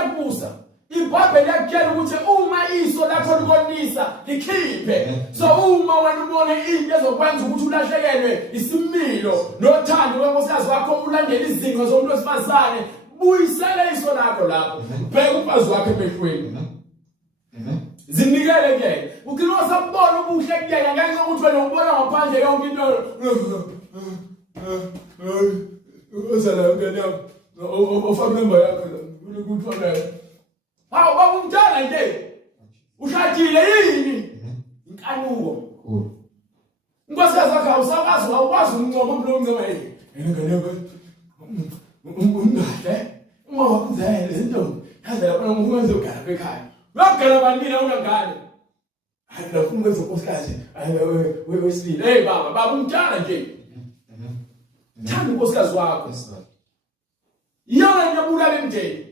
liyakubuza. IBhayibheli liyakutshela ukuthi uma iso lakho likonisa likhiphe. So uma wena ubone into ezokwenza ukuthi ulahlekelwe isimilo nothando lwenkosikazi wakho ulandele izinto zomuntu wesifazane, buyisele iso lakho lapho. Bheka umfazi wakho emehlweni. Zinikele ke. Ukilose ukubona ubuhle kuyena ngenxa ukuthi wena ubona ngaphandle yonke into. Uzala ngene ofamemba yakho la ukuthola. Hawu bakumtshela nje. Ushadile yini? Inkanuko. Inkosikazi yakho awusakazi awukwazi umncoma umncoma yini? Ngene umngade. Uma wakuzela into. Yazi lapha ngokwenza ugala ekhaya. Wakugala bandina ungangane. Ayilafuna ukwenza unkosikazi. Wesibili. Hey baba umtshela nje. Thanda unkosikazi wakho. Yona nyabula lemndeni.